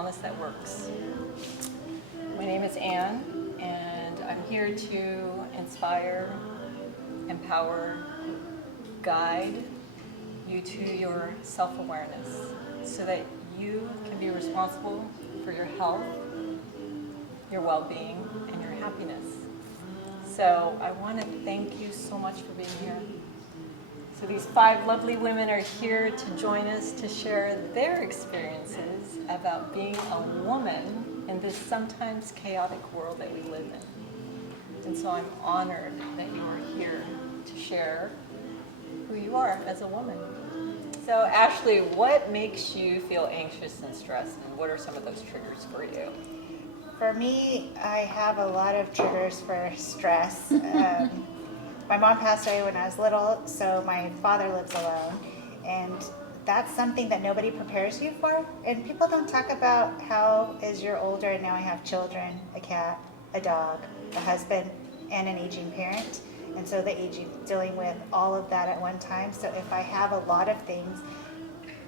wellness that works. My name is Anne, and I'm here to inspire, empower, guide you to your self-awareness so that you can be responsible for your health, your well-being, and your happiness. So I want to thank you so much for being here. So these 5 lovely women are here to join us to share their experiences about being a woman in this sometimes chaotic world that we live in. And so I'm honored that you are here to share who you are as a woman. So Ashley, what makes you feel anxious and stressed, and what are some of those triggers for you? For me, I have a lot of triggers for stress. My mom passed away when I was little, so my father lives alone. And that's something that nobody prepares you for. And people don't talk about how as you're older, and now I have children, a cat, a dog, a husband, and an aging parent. And so the aging, dealing with all of that at one time. So if I have a lot of things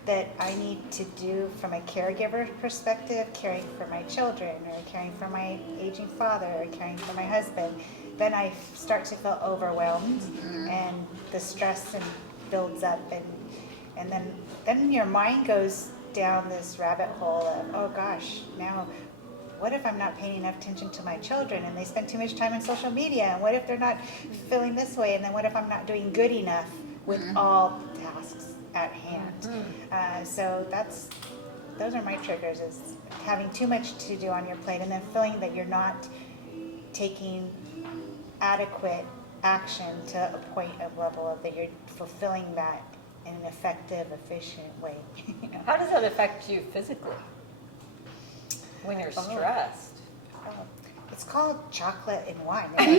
that I need to do from a caregiver perspective, caring for my children, or caring for my aging father, or caring for my husband, then I start to feel overwhelmed, and the stress builds up, and then your mind goes down this rabbit hole of, oh gosh, now what if I'm not paying enough attention to my children and they spend too much time on social media, and what if they're not feeling this way, and then what if I'm not doing good enough with all tasks at hand. So those are my triggers, is having too much to do on your plate, and then feeling that you're not taking adequate action to a point of level of that you're fulfilling that in an effective, efficient way. How does that affect you physically when you're stressed? It's called chocolate and wine. Yes.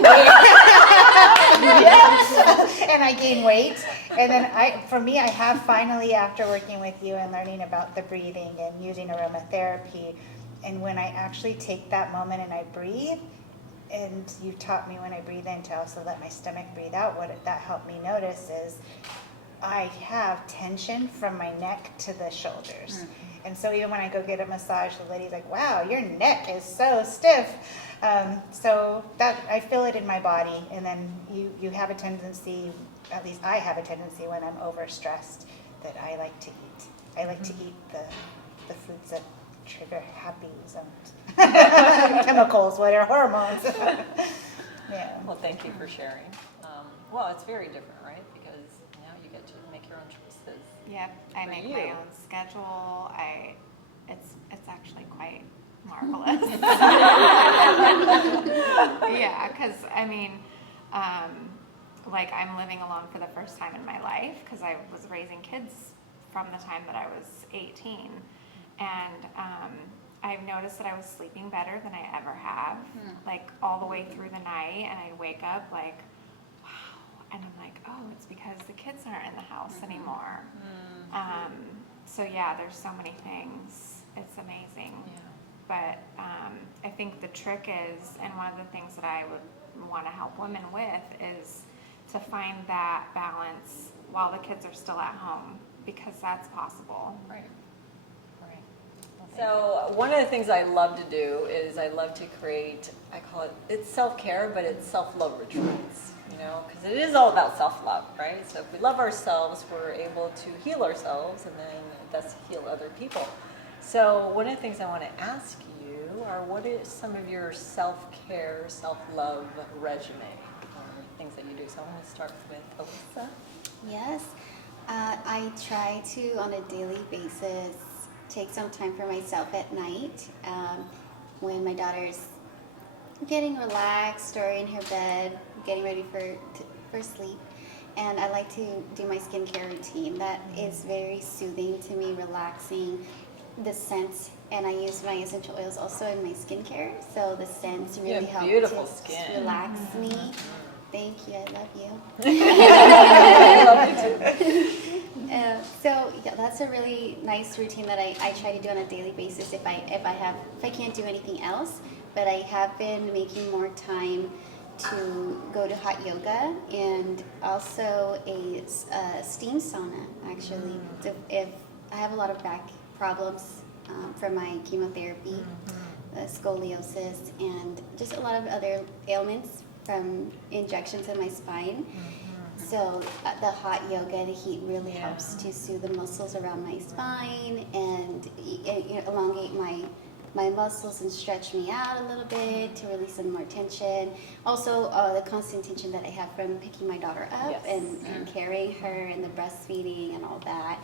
And I gain weight. And then I have finally, after working with you and learning about the breathing and using aromatherapy, and when I actually take that moment and I breathe, and you taught me when I breathe in to also let my stomach breathe out, that helped me notice is I have tension from my neck to the shoulders. And so even when I go get a massage, the lady's like, wow, your neck is so stiff. So that I feel it in my body. And then you have a tendency, at least I have a tendency when I'm overstressed, that I like to eat. I like to eat the foods that trigger happiness and chemicals, what are hormones. Yeah. Well, thank you for sharing. Well, it's very different, right? Because now you get to make your own choices. Yep, I make my own schedule. It's actually quite marvelous. Yeah, because I mean, like I'm living alone for the first time in my life because I was raising kids from the time that I was 18, and I've noticed that I was sleeping better than I ever have, like all the way through the night, and I'd wake up like, wow, and I'm like, oh, it's because the kids aren't in the house anymore. So yeah, there's so many things. It's amazing. Yeah. But I think the trick is, and one of the things that I would want to help women with is to find that balance while the kids are still at home, because that's possible. Right. So one of the things I love to do is I love to create, I call it's self-care, but it's self-love retreats, because it is all about self-love, right? So if we love ourselves, we're able to heal ourselves, and then thus heal other people. So one of the things I want to ask you are, what is some of your self-care, self-love regimen, things that you do? So I want to start with Alyssa. Yes, I try to, on a daily basis, take some time for myself at night when my daughter's getting relaxed or in her bed, getting ready for sleep. And I like to do my skincare routine. That is very soothing to me, relaxing. The scents, and I use my essential oils also in my skincare, so the scents really help to relax me. Thank you, I love you. I love you too. So yeah, that's a really nice routine that I try to do on a daily basis if I can't do anything else. But I have been making more time to go to hot yoga and also a steam sauna, actually. If I have a lot of back problems for my chemotherapy, scoliosis, and just a lot of other ailments from injections in my spine. So the hot yoga, the heat really helps to soothe the muscles around my spine and elongate my muscles and stretch me out a little bit to release some more tension. Also, the constant tension that I have from picking my daughter up and carrying her and the breastfeeding and all that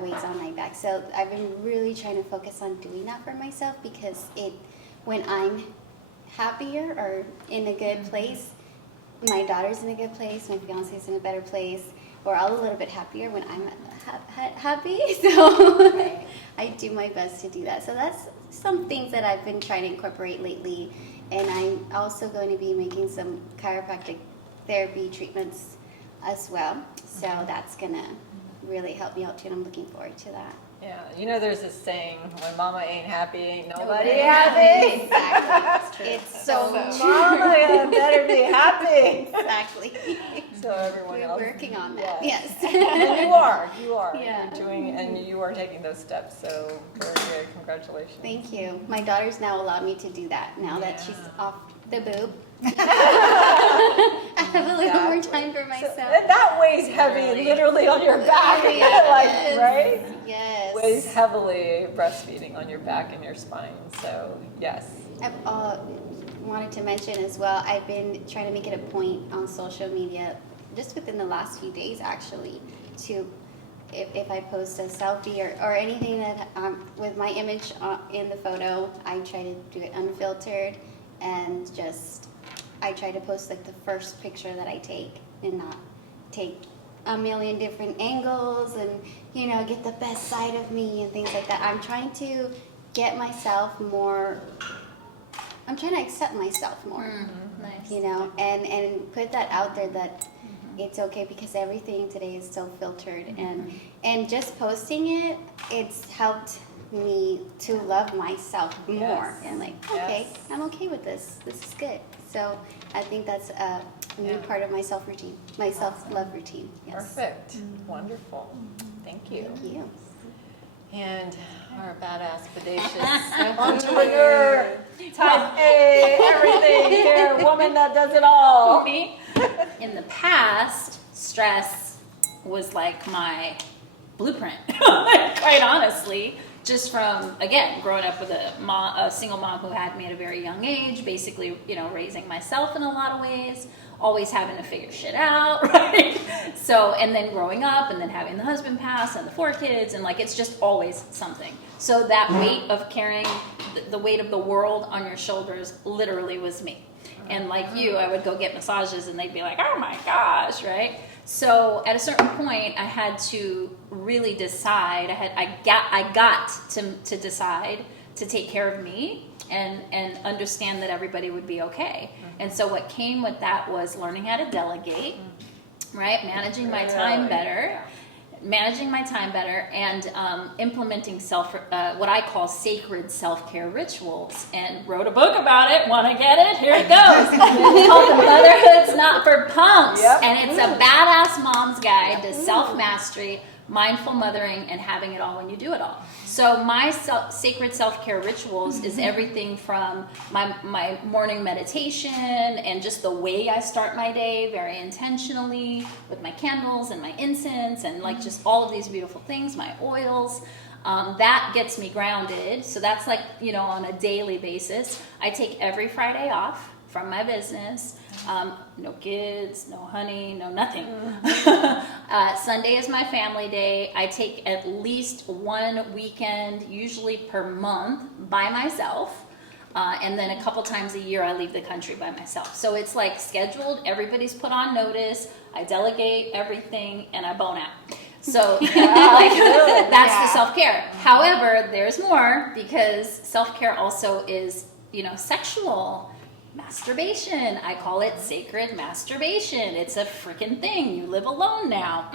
weighs on my back. So I've been really trying to focus on doing that for myself, because when I'm happier or in a good place, my daughter's in a good place, my fiance's in a better place. We're all a little bit happier when I'm happy. So I do my best to do that. So that's some things that I've been trying to incorporate lately. And I'm also going to be making some chiropractic therapy treatments as well. So that's going to really help me out too, and I'm looking forward to that. Yeah, you know, there's this saying, when mama ain't happy, ain't nobody happy. Exactly. It's so Mama better be happy. Exactly. So everyone We're else. working on that. Yes. Yes. And you are. Yeah. You're doing, and you are taking those steps. So very good. Congratulations. Thank you. My daughter's now allowed me to do that now that she's off the boob. I have a little more time for myself. And that weighs heavy, literally on your back, Yes. right? Yes. Weighs heavily breastfeeding on your back and your spine. So yes. I've wanted to mention as well, I've been trying to make it a point on social media, just within the last few days actually, to if I post a selfie or anything that with my image in the photo, I try to do it unfiltered, and I try to post like the first picture that I take and not take a million different angles and, get the best side of me and things like that. I'm trying to get myself more, I'm trying to accept myself more, Nice. and put that out there that it's okay, because everything today is so filtered, and just posting it's helped me to love myself more, and okay, I'm okay with this is good. So I think that's a new part of my self-love routine. Yes. Perfect. Wonderful. Thank you. Thank you. And our badass, bodacious entrepreneur, type A, everything here, woman that does it all. Me. In the past, stress was like my blueprint, quite honestly. Just from, again, growing up with a single mom who had me at a very young age, basically, raising myself in a lot of ways, always having to figure shit out, right? So, and then growing up, and then having the husband pass, and the 4 kids, and it's just always something. So that weight of carrying the weight of the world on your shoulders literally was me. And like you, I would go get massages, and they'd be like, oh my gosh, right? So at a certain point, I had to really decide. I got to decide to take care of me and understand that everybody would be okay. And so what came with that was learning how to delegate, right? Managing my time better, and implementing what I call sacred self-care rituals, and wrote a book about it. Want to get it? Here it goes. It's called The Motherhood's Not for Punks. Yep. And it's a badass mom's guide to self-mastery, mindful mothering, and having it all when you do it all. So my sacred self-care rituals is everything from my morning meditation, and just the way I start my day very intentionally with my candles and my incense, and just all of these beautiful things, my oils. That gets me grounded. So that's on a daily basis. I take every Friday off from my business. No kids, no honey, no nothing. Sunday is my family day. I take at least one weekend, usually per month, by myself. And then a couple times a year I leave the country by myself. So it's scheduled, everybody's put on notice, I delegate everything, and I bone out. So that's the self-care. However, there's more, because self-care also is, sexual masturbation. I call it sacred masturbation. It's a freaking thing. You live alone now.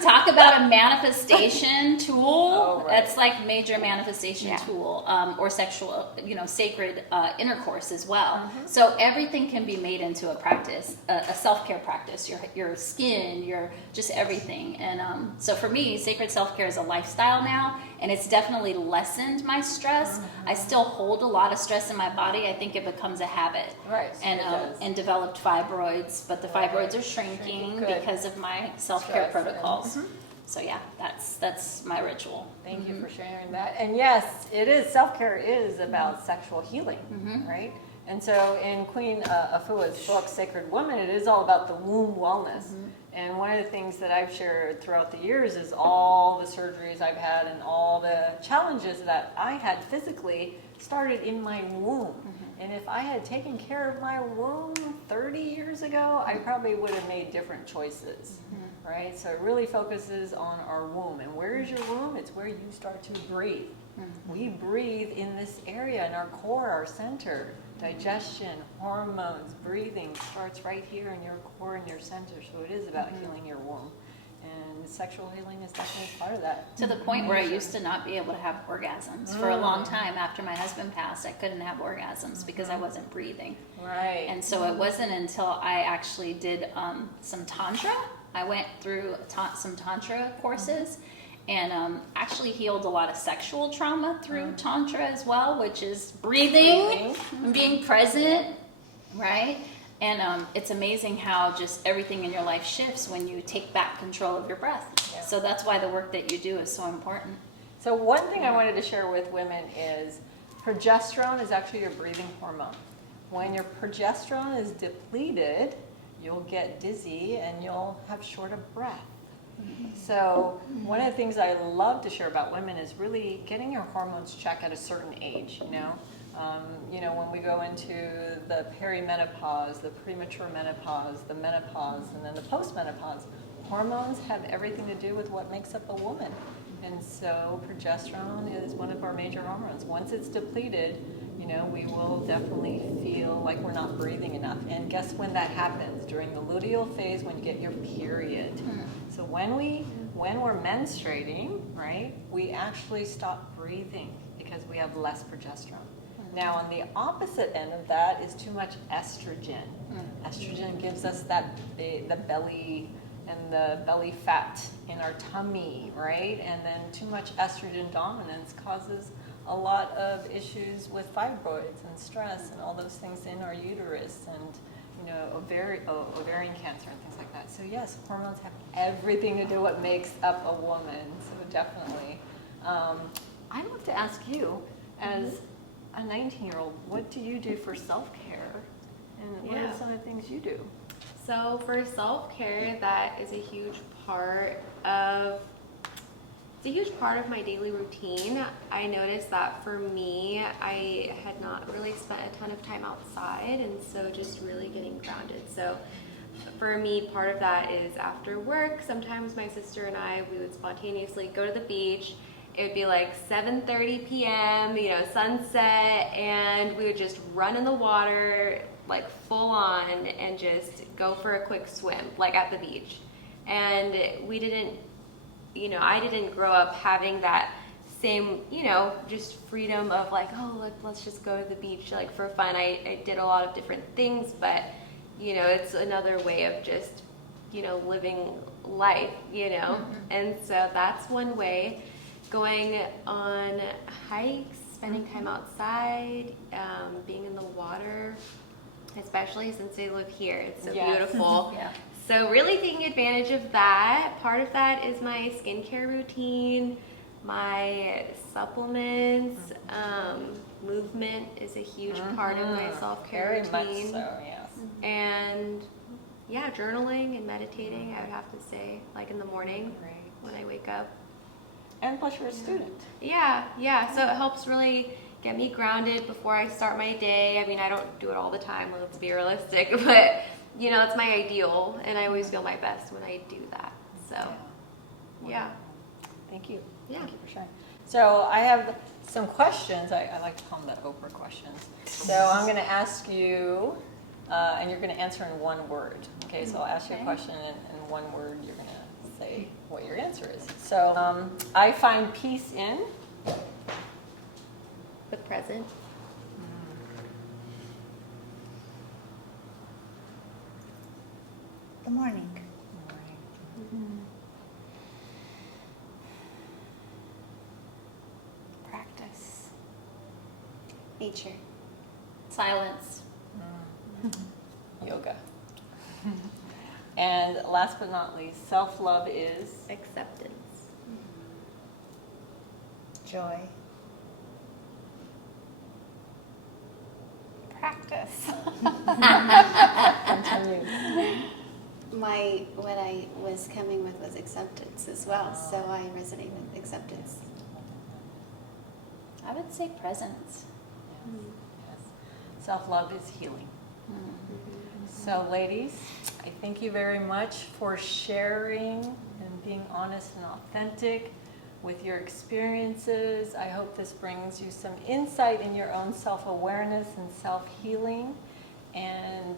Talk about a manifestation tool. Oh, right. That's like major manifestation Yeah. tool, or sexual, sacred intercourse as well. So everything can be made into a practice, a self-care practice. Your skin, your just everything. And so for me, sacred self-care is a lifestyle now, and it's definitely lessened my stress. I still hold a lot of stress in my body. I think it becomes a habit. Right, And it does. and developed fibroids, but the fibroids are shrinking Good. because of my self-care Stress, protocols. So yeah, that's my ritual. Thank you for sharing that. And yes, it is, self-care is about sexual healing, right? And so in Queen Afua's book, Sacred Woman, it is all about the womb wellness. And one of the things that I've shared throughout the years is all the surgeries I've had and all the challenges that I had physically started in my womb. And if I had taken care of my womb 30 years ago, I probably would have made different choices, right? So it really focuses on our womb. And where is your womb? It's where you start to breathe. We breathe in this area, in our core, our center. Digestion, hormones, breathing starts right here in your core and your center. So it is about healing your womb. And sexual healing is definitely part of that. To the point where I used to not be able to have orgasms for a long time. After my husband passed, I couldn't have orgasms because I wasn't breathing. Right. And so it wasn't until I actually did some tantra. I went through some tantra courses, and actually healed a lot of sexual trauma through tantra as well, which is breathing and being present, right? And it's amazing how just everything in your life shifts when you take back control of your breath. Yeah. So that's why the work that you do is so important. So one thing I wanted to share with women is progesterone is actually your breathing hormone. When your progesterone is depleted, you'll get dizzy and you'll have short of breath. So one of the things I love to share about women is really getting your hormones checked at a certain age, when we go into the perimenopause, the premature menopause, the menopause, and then the postmenopause, hormones have everything to do with what makes up a woman. And so progesterone is one of our major hormones. Once it's depleted, we will definitely feel like we're not breathing enough. And guess when that happens? During the luteal phase, when you get your period. So when we're menstruating, right, we actually stop breathing because we have less progesterone. Now, on the opposite end of that is too much estrogen. Estrogen gives us the belly and the belly fat in our tummy, right? And then too much estrogen dominance causes a lot of issues with fibroids and stress and all those things in our uterus and ovarian cancer and things like that. So yes, hormones have everything to do what makes up a woman. So definitely. I'd love to ask you, as a 19-year-old, what do you do for self-care? And what are some of the things you do? So for self-care, that is a huge part of my daily routine. I noticed that for me, I had not really spent a ton of time outside, and so just really getting grounded. So for me, part of that is after work. Sometimes my sister and we would spontaneously go to the beach. It would be like 7:30 p.m., sunset, and we would just run in the water, like full on, and just go for a quick swim, like at the beach. And we didn't, I didn't grow up having that same, just freedom of like, oh, look, let's just go to the beach, like for fun. I did a lot of different things, but, it's another way of just, living life, And so that's one way. Going on hikes, spending time outside, being in the water, especially since I live here. It's so beautiful. Yeah. So really taking advantage of that. Part of that is my skincare routine, my supplements. Movement is a huge part of my self-care routine. Very much so, yes. And journaling and meditating, I would have to say, like in the morning when I wake up. And plus you're a student. Yeah. So it helps really get me grounded before I start my day. I mean, I don't do it all the time, let's be realistic, but it's my ideal, and I always feel my best when I do that. So, yeah. Thank you. Yeah. Thank you for sharing. So I have some questions. I like to call them the Oprah questions. So I'm going to ask you, and you're going to answer in one word. Okay, so I'll ask you a question, and in one word you're going to say what your answer is. So I find peace in The present. The morning. Practice. Nature. Silence. yoga. And last but not least, self-love is Acceptance. Joy. Practice. continue. What I was coming with was acceptance as well, so I resonate with acceptance. I would say presence. Yes. Self-love is healing. So ladies, I thank you very much for sharing and being honest and authentic with your experiences. I hope this brings you some insight in your own self-awareness and self-healing. And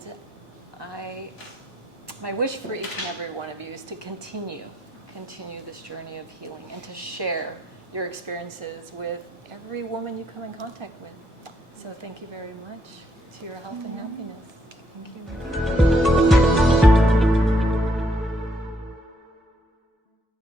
my wish for each and every one of you is to continue this journey of healing and to share your experiences with every woman you come in contact with. So thank you very much. To your health and happiness. Thank you.